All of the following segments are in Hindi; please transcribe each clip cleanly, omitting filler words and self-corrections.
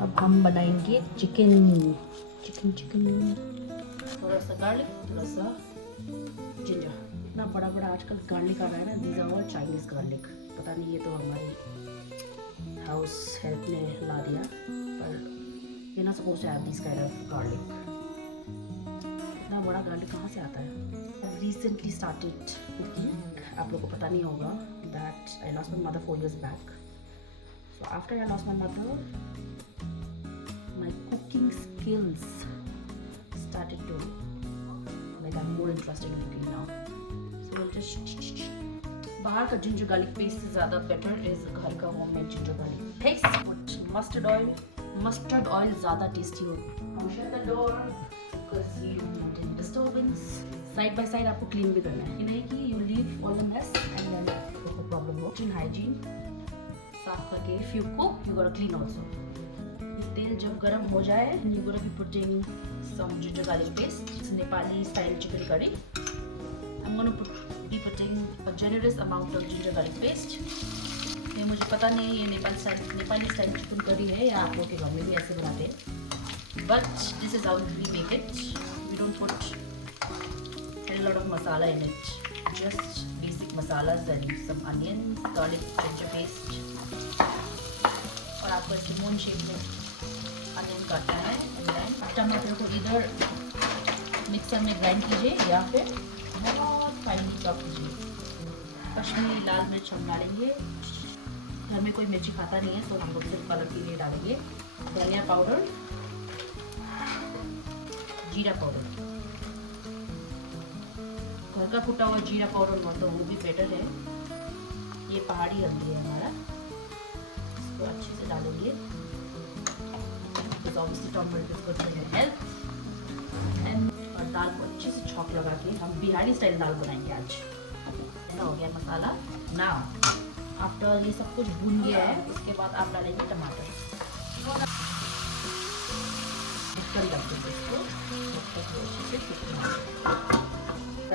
अब हम बनाएंगे चिकन। थोड़ा सा गार्लिक, थोड़ा सा जिंजर। इतना बड़ा बड़ा आजकल गार्लिक आ रहा है ना, these are all Chinese garlic. पता नहीं, ये तो हमारी हाउस हेल्प ने ला दिया, पर ये ना suppose to have this kind of garlic. इतना बड़ा गार्लिक कहाँ से आता है? Recently started cooking. आप लोगों को पता नहीं होगा that I lost my mother 4 years back. So after I lost my mother, my cooking skills started to, like, I'm more interested in cooking now. So we'll just, बाहर का जिंजर गार्लिक पेस्ट से ज़्यादा बेटर इज घर का homemade ginger garlic paste. Mustard oil ज़्यादा टेस्टी होगा। Shut the door because you want any disturbance. Side by side आपको क्लीन भी करना है, नहीं कि you leave all the mess and then कोई प्रॉब्लम हो। हाइजीन साफ करके if you cook you gotta clean also. तेल जब गरम हो जाए, you gotta be putting some ginger garlic paste. It's Nepali style chicken curry. I'm gonna be putting a generous amount of ginger garlic paste. ये मुझे पता नहीं ये नेपाली स्टाइल चिकन करी है या आप लोग के घर में भी ऐसे बनाते हैं, but this is how we make it. We don't put a lot of masala in it. Just basic masalas and some onions, garlic, ginger paste. और आपको ऐसे मून शेप में अनियन काटना है। टमाटर को इधर मिक्सर में ग्राइंड कीजिए या फिर बहुत फाइनली चॉप कीजिए। कश्मीरी लाल मिर्च हम डालेंगे, घर में कोई मिर्ची खाता नहीं है तो हम लोग सिर्फ कलर के लिए डालेंगे। धनिया पाउडर, जीरा पाउडर, घर का फूटा हुआ जीरा पाउडर हो तो वो भी बेटर है। ये पहाड़ी हल्दी है हमारा, इसको अच्छे से डालेंगे। Obviously tomato is good for your health. And और दाल को अच्छे से छौंक लगा के हम बिहारी स्टाइल दाल बनाएंगे आज। ऐसा हो गया मसाला। Now आफ्टर ये सब कुछ भून गया है, उसके बाद आप डालेंगे टमाटर।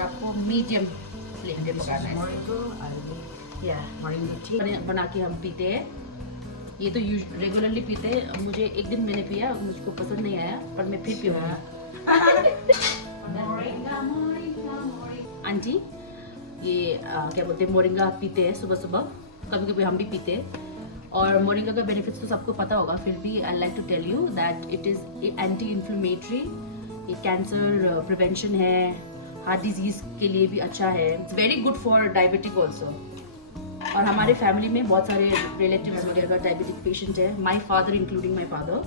आपको मीडियम फ्लेम पे पकाना है। या बना के हम पीते हैं। ये तो रेगुलरली पीते हैं। मुझे एक दिन मैंने पिया, मुझको पसंद नहीं आया, पर मैं फिर पीऊँगा। आंटी ये क्या बोलते हैं, मोरिंगा पीते हैं सुबह सुबह, कभी कभी हम भी पीते हैं। और मोरिंगा का बेनिफिट्स तो सबको पता होगा, फिर भी I like to tell you that it is anti inflammatory. ये कैंसर प्रिवेंशन है, हार्ट डिजीज के लिए भी अच्छा है। It's very good for diabetic also. और हमारे फैमिली में बहुत सारे रिलेटिव्स वगैरह डायबिटिक पेशेंट है, my father including my father,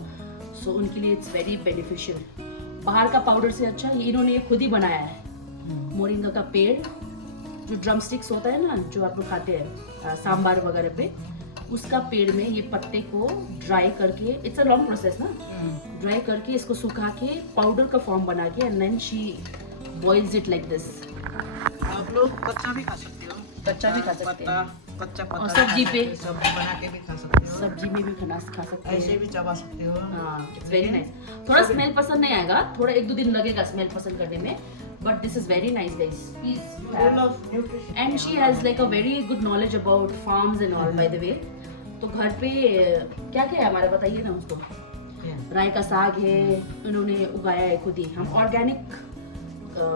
so उनके लिए इट्स वेरी बेनिफिशियल। बाहर का पाउडर से अच्छा इन्होंने ये खुद ही बनाया है। मोरिंगा का पेड़, जो ड्रम स्टिक्स होता है ना, जो आप लोग खाते हैं सांबार वगैरह पे, उसका पेड़ में ये पत्ते को ड्राई करके, इट्स अ लॉन्ग प्रोसेस ना, ड्राई करके इसको सुखा के पाउडर का फॉर्म बना के and then she boils it like this. आप लोग कच्चा भी खा सकते हो, कच्चा भी खा सकते हैं, कच्चा पत्ता और सब्जी पे सब्जी बना के भी खा सकते हो, सब्जी में भी खा सकते हैं, ऐसे भी चबा सकते हो। हाँ, इट्स वेरी नाइस। थोड़ा स्मेल पसंद नहीं आएगा, थोड़ा 1-2 दिन लगेगा स्मेल पसंद करने में, but this is very nice guys, please. And she has like a very good knowledge about farms and all bye the वे। तो घर पे क्या क्या है हमारा, बताइए ना उसको। राई का साग है, उन्होंने उगाया है खुद ही। हम ऑर्गेनिक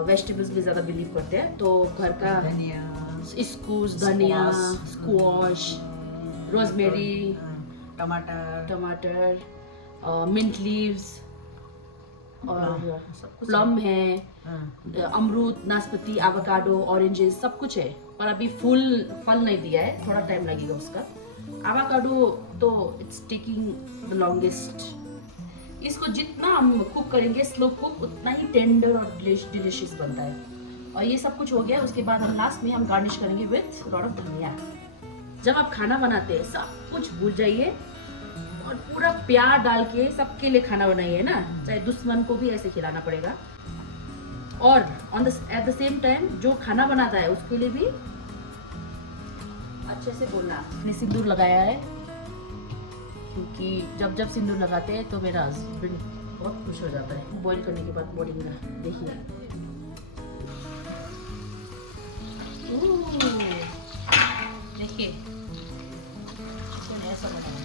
वेजिटेबल्स भी ज़्यादा बिलीव करते हैं, तो घर का स्कूस, धनिया, स्क्वाश, रोजमेरी, टमाटर, मिंट लीव्स, और प्लम है, अमरूद, नाशपाती, एवोकाडो, ऑरेंजेस, सब कुछ है। पर अभी फल नहीं दिया है, थोड़ा टाइम लगेगा उसका। एवोकाडो तो इट्स टेकिंग द लॉन्गेस्ट। इसको जितना हम कुक करेंगे स्लो कुक, उतना ही टेंडर और डिलिशियस बनता है। और ये सब कुछ हो गया, उसके बाद हम लास्ट में हम गार्निश करेंगे विथ लॉट ऑफ धनिया। जब आप खाना बनाते हैं सब कुछ भूल जाइए और पूरा प्यार डाल के सबके लिए खाना बनाइए ना, चाहे दुश्मन को भी ऐसे खिलाना पड़ेगा। और एट द सेम टाइम जो खाना बनाता है उसके लिए भी अच्छे से बोलना। मैंने सिंदूर लगाया है, क्योंकि जब सिंदूर लगाते हैं तो मेरा हस्बैंड बहुत खुश हो जाता है। बॉईल करने के बाद मोरिंगा देखिए, देखिए ऐसा बनाना।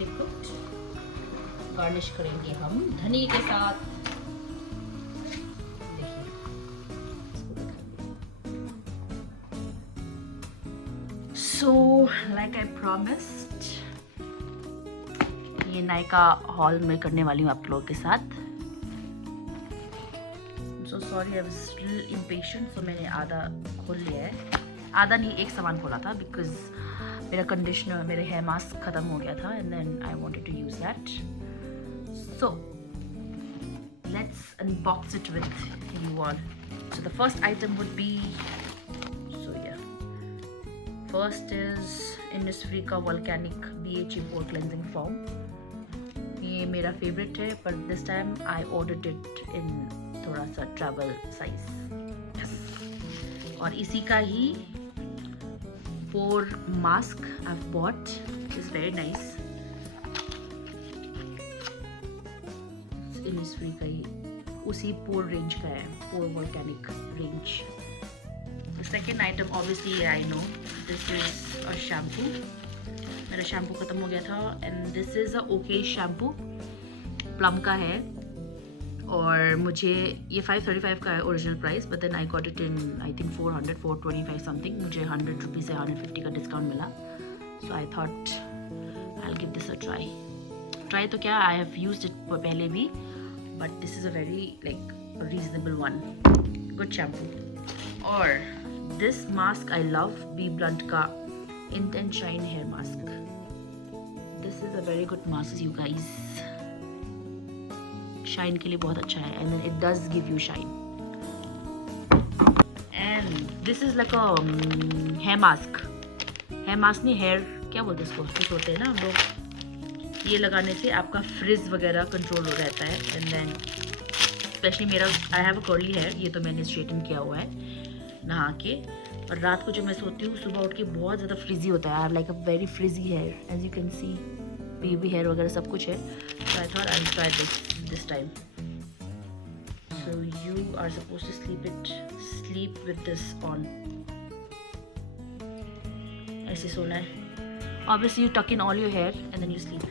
फिर कुछ गार्निश करेंगे हम धनिया के साथ। So, like I promised, ये नायका हॉल में करने वाली हूँ आप लोगों के साथ। So sorry, I was still impatient, so मैंने आधा खोल लिया है, आधा नहीं एक सामान खोला था because मेरा कंडीशनर, मेरे हेयर मास्क ख़त्म हो गया था and then I wanted to use that. So let's unbox it with you all. So the first item would be, first is Innisfree का Volcanic BHA Pore Cleansing Foam। ये मेरा फेवरेट है, पर this time I ordered it in थोड़ा सा ट्रैवल साइज। और इसी का ही pore mask I have bought, is very nice. Innisfree का ही उसी पोर रेंज का है, pore volcanic range. The second item, obviously I know, this is a shampoo। मेरा शैम्पू ख़त्म हो गया था and this is a OK shampoo, plum का है और मुझे ये 535 का है original price, but then I got it in I think 425 something। मुझे 100 रुपीज़ से 150 का डिस्काउंट मिला, so I thought I'll give this a try। Try तो क्या, I have used it पहले भी, but this is a very like reasonable one, good shampoo। और this mask I love, Be Blunt का Intense Shine Hair Mask। This is a very good mask you guys, shine के लिए बहुत अच्छा है and then it does give you shine। And this is like a hair mask, hair mask नहीं, hair क्या बोलते हैं इसको, कुछ होते हैं ना हम लोग, ये लगाने से आपका फ्रिज वगैरह कंट्रोल हो रहता है। एंड देन स्पेशली मेरा, I have a curly hair, ये तो मैंने स्ट्रेटन किया हुआ है नहा के, और रात को जब मैं सोती हूँ सुबह उठ के बहुत ज़्यादा फ्रिजी होता है। I have like a very frizzy hair, as you can see, baby hair वगैरह सब कुछ है। So I thought I will try this time. So you are suppose to sleep with this on, ऐसे सोना है। Obviously you tuck in all your hair and then you sleep.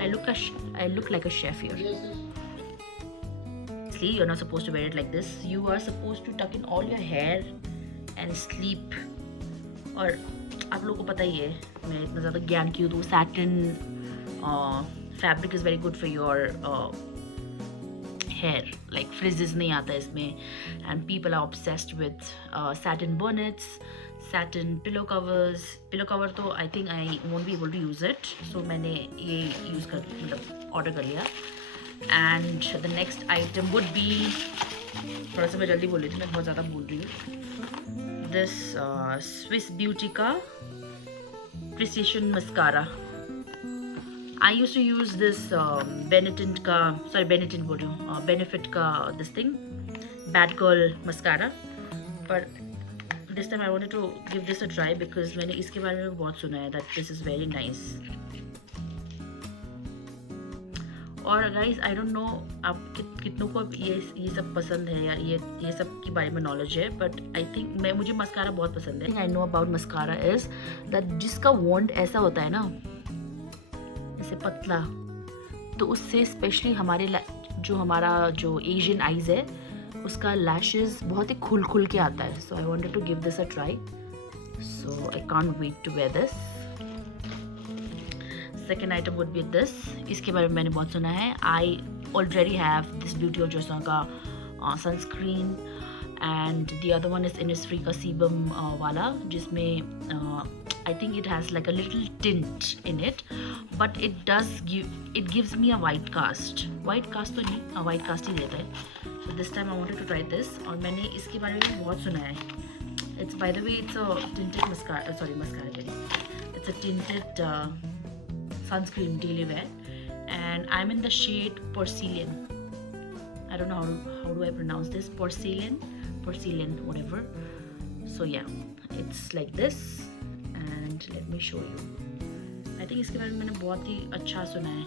I look like a chef here. You're not supposed to wear it like this. You are supposed to tuck in all your hair and sleep। और आप लोगों को पता ही है मैं इतना ज़्यादा ज्ञान क्यों दूँ, satin fabric is very good for your hair, like frizzes नहीं आता इसमें, and people are obsessed with satin bonnets, satin pillow covers। pillow cover तो I think I won't be able to use it, so मैंने ये यूज़ कर मतलब ऑर्डर कर लिया। And the next item would be, थोड़ा सा मैं जल्दी बोल रही थी, मैं बहुत ज़्यादा बोल रही हूँ। This Swiss Beauty का Precision Mascara। I used to use this Benetton का, sorry Benetton बोल रही हूँ, Benefit का this thing Bad Girl Mascara, पर this time I wanted to give this a try because मैंने इसके बारे में बहुत सुना है that this is very nice। और गाइज आई डोंट नो आप कितनों को ये सब पसंद है या ये सब के बारे में नॉलेज है, बट आई थिंक मुझे मस्कारा बहुत पसंद है। I know about mascara is that जिसका वॉन्ड ऐसा होता है ना, ऐसे पतला, तो उससे स्पेशली हमारा जो एशियन आइज है उसका लैशेस बहुत ही खुल के आता है। So I wanted to give this a try, so I can't wait to wear this. Second item would be this, इसके बारे में मैंने बहुत सुना है। I already have this Beauty of Joseon का sunscreen and the other one is Innisfree का सीबम वाला, जिसमें I think it has like a little tint in it, but it gives me a white cast तो नहीं, वाइट कास्ट ही देता है। So this time I wanted to try this, और मैंने इसके बारे में बहुत सुना है। It's by the way it's a tinted mascara, it's a tinted sunscreen daily wear, and I'm in the shade Porcelain। I don't know how do I pronounce this, porcelain whatever। So yeah, it's like this and let me show you। I think इसके बारे में मैंने बहुत ही अच्छा सुना है।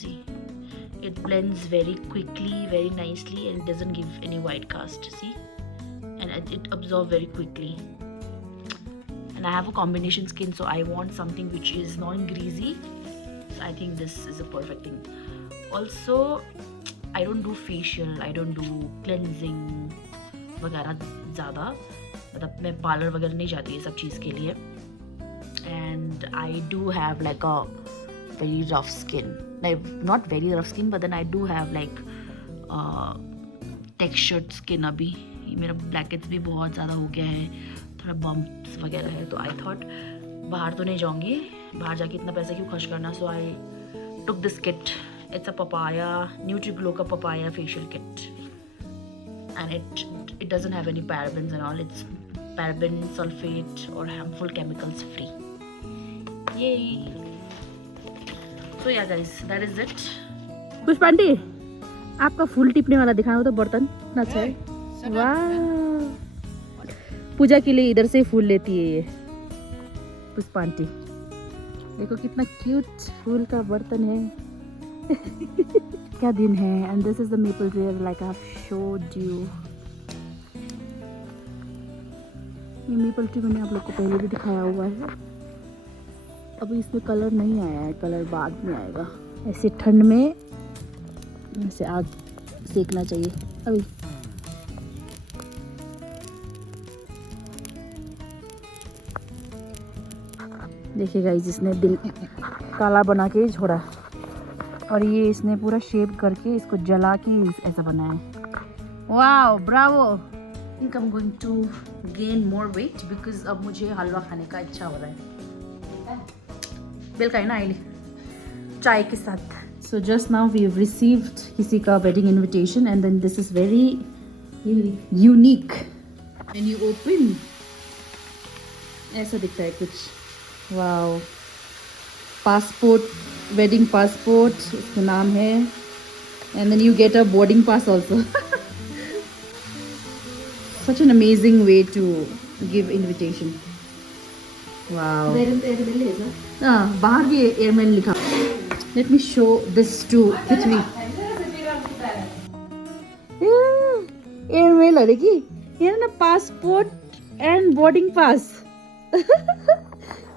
See, it blends very quickly, very nicely, and it doesn't give any white cast, see, and it absorbs very quickly। and I have a combination skin, so I want something which is non-greasy. So I think this is a perfect thing. Also, I don't do facial, I don't do cleansing वगैरह ज़्यादा, मतलब मैं पार्लर वगैरह नहीं जाती ये सब चीज़ के लिए. And I do have like a very rough skin, like not very rough skin, but then I do have like textured skin. अभी मेरा ब्लैकेट्स भी बहुत ज़्यादा हो गया है, थोड़ा बम्प्स वगैरह है, तो आई थॉट बाहर तो नहीं जाऊँगी, बाहर जाके इतना पैसा क्यों खर्च करना. So I took this kit. It's a papaya, Nutriglow का papaya facial kit, and it doesn't have any parabens and all. It's paraben, sulphate और हार्मफुल केमिकल्स फ्री. ये so ya guys, that is it. Pushpa aunty, आपका फूल टिपने वाला दिखाना तो बर्तन ना अच्छा है. वाह, पूजा के लिए इधर से फूल लेती है ये पुष्पा आंटी. देखो कितना क्यूट फूल का बर्तन है. क्या दिन है. And this is the maple tree like I have showed you. ये मेपल ट्री मैंने आप लोग को पहले भी दिखाया हुआ है. अभी इसमें कलर नहीं आया है, कलर बाद में आएगा. ऐसे ठंड में ऐसे आग सेकना चाहिए. अभी देखिएगा, जिसने दिल काला बना के छोड़ा, और ये इसने पूरा शेप करके इसको जला के ऐसा बनाया है. Wow, bravo. I think I am going to gain more weight because अब मुझे हलवा खाने का इच्छा हो रहा है. बिल का है ना आइली चाय के साथ. So just now we have received किसी का wedding invitation, and then this is very unique. And you open, ऐसा दिखता है कुछ. वाओ, पासपोर्ट, वेडिंग पासपोर्ट उसका नाम है. And then you get a boarding pass also. Such an amazing way to give invitation. Wow. बाहर भी एयरमेल लिखा. Let me show this to Prithvi. Airmail अरे की ये ना passport and boarding pass.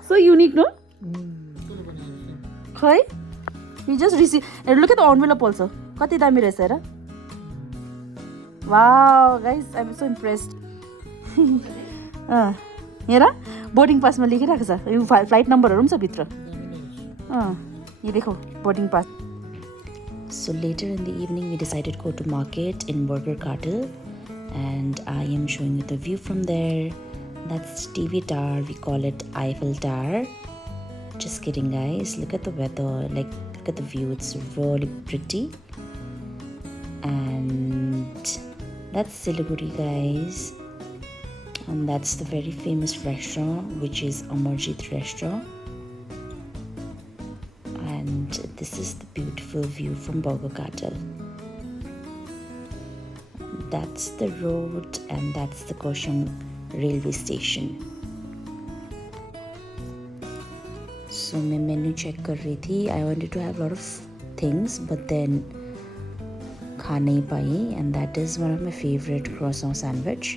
So unique, no? खै we just received. And look at the envelope also. कति दामी रहेछ हेर. Wow, guys, I'm so impressed. हेर, बोर्डिङ पासमा लेखिरहेको छ. यो फ्लाइट नम्बरहरू पनि छ भित्र. ये देखो boarding pass. So later in the evening we decided to go to market in Burger Cartel, and I am showing you the view from there. That's TV Tower, we call it Eiffel Tower. Just kidding guys, look at the weather, like look at the view, it's really pretty. And that's Siliguri guys, and that's the very famous restaurant which is Amarjit restaurant. And this is the beautiful view from Burger Cartel. That's the road, and that's the Kosham railway station. So मैं menu check कर रही थी. I wanted to have a lot of things, but then खा नहीं पाई, and that is one of my favorite croissant sandwich.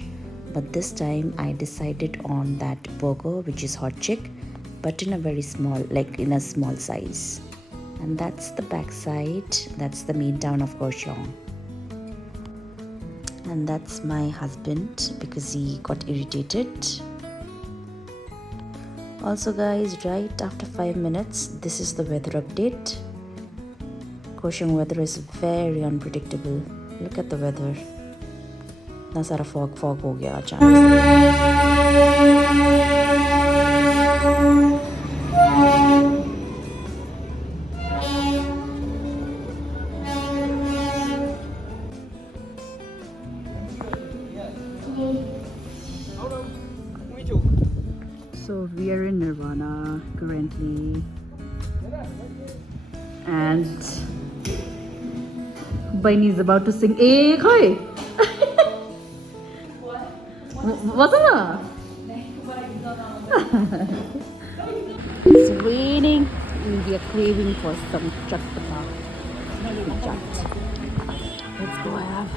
But this time I decided on that burger which is hot chick, but in a very small, like in a small size. And that's the backside. That's the main town of Kaohsiung. And that's my husband because he got irritated. Also guys, right after 5 minutes, this is the weather update. Kaohsiung weather is very unpredictable. Look at the weather. इतना सारा fog हो गया अचानक. So we are in Nirvana currently, and Baini is about to sing. Hey, khoi. What's up? It's raining, and we are craving for some chatpata. Let's go have.